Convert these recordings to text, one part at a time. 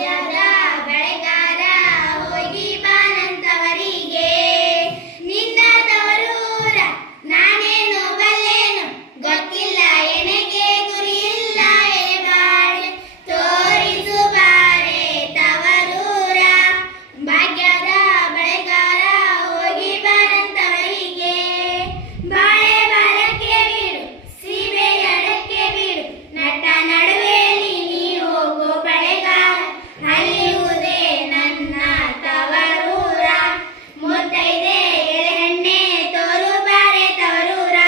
ಭಾಗ್ಯದ ಬೆಳೆಗಾರ ಹೋಗಿ ಬಾನಂತವರಿಗೆ ನಿನ್ನ ತವರೂರ ನಾನೇನು ಬಲ್ಲೇನು ಗೊತ್ತಿಲ್ಲ ಎನಗೆ ಗುರಿಯಿಲ್ಲ ಎಲೆಬಾಳೆ ತೋರಿಸು ಬಾರೆ ತವರೂರ ಭಾಗ್ಯದ ಬೆಳೆಗಾರ ಹೋಗಿ ಬಾನಂತವರಿಗೆ ಬಾಳೆ ಬಾಲಕ್ಕೆ ಬೀಡು ಸೀಬೆ ಎಡಕ್ಕೆ ಬೀಡು ನಟ ನಡುವೆಯಲ್ಲಿ ನೀ ಹೋಗೋ ಬೆಳೆಗಾರ ಅಲ್ಲಿಯುವುದೇ ನನ್ನ ತವರೂರ ಮುತ್ತೈದೆ ಎಳೆಹಣ್ಣೆ ತೋರು ಬಾರೆ ತವರೂರ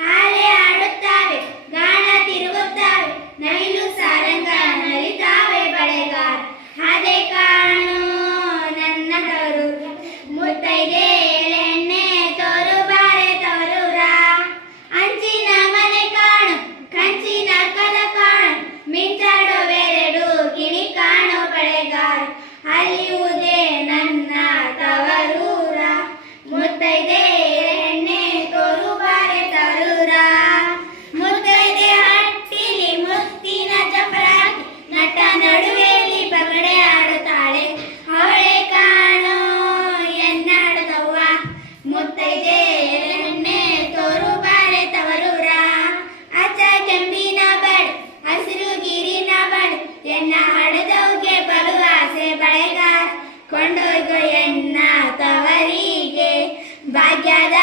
ಹಾಲೆ ಆಡುತ್ತಾವೆ ಗಾಣ ತಿರುಗುತ್ತಾವೆ ನವಿಲು ಸಾರಂಗ ನಲಿತಾವೆ ಬೆಳೆಗಾರ ಅದೇ ಕಾಣು ನನ್ನ ತವರೂರ ಮುತ್ತೈದೆ ಎಳೆಹಣ್ಣೆ ತೋರು ಬಾರೆ ತವರೂರ ಅಂಚಿನ ಮನೆ ಕಾಣು ಕಂಚಿನ ಕದ ಕಾಣು ಮಿಂಚಾಡುವೆರಡು ಗಿಣಿ ಕಾಣು ಬೆಳೆಗಾರ ಅಲ್ಲಿಯುವುದೇ ನನ್ನ ತವರೂರ ಮುತ್ತೈದೆ ಎಣ್ಣೆ ತೋರು ಬಾರೆ ತವರೂರ ಮುತ್ತೈದೆ ಹಟ್ಟಿಲಿ ಮುತ್ತಿನ ಚಪರಾಕಿ ನಟ ನಡುವೆಯಲ್ಲಿ ಪಗಡೆ ಆಡುತ್ತಾಳೆ ಅವಳೆ ಕಾಣೋ ಎನ್ನಾಡುತ್ತವ್ವ ಮುತ್ತೈದೆ ಎಣ್ಣೆ ತೋರು ಬಾರೆ ತವರೂರ ಅಚ್ಚ ಕೆಂಪಿನ ಬಡ್ ಹಸಿರು ಗಿರಿನ ಬಡ್ ಎನ್ನ ಹಡದವ್ಗೆ ಬಲು ಆಸೆ ಬೆಳೆಗಾರ ಕೊಂಡೊಯ್ಗೋ ಎನ್ನ ತವರಿಗೆ ಭಾಗ್ಯದ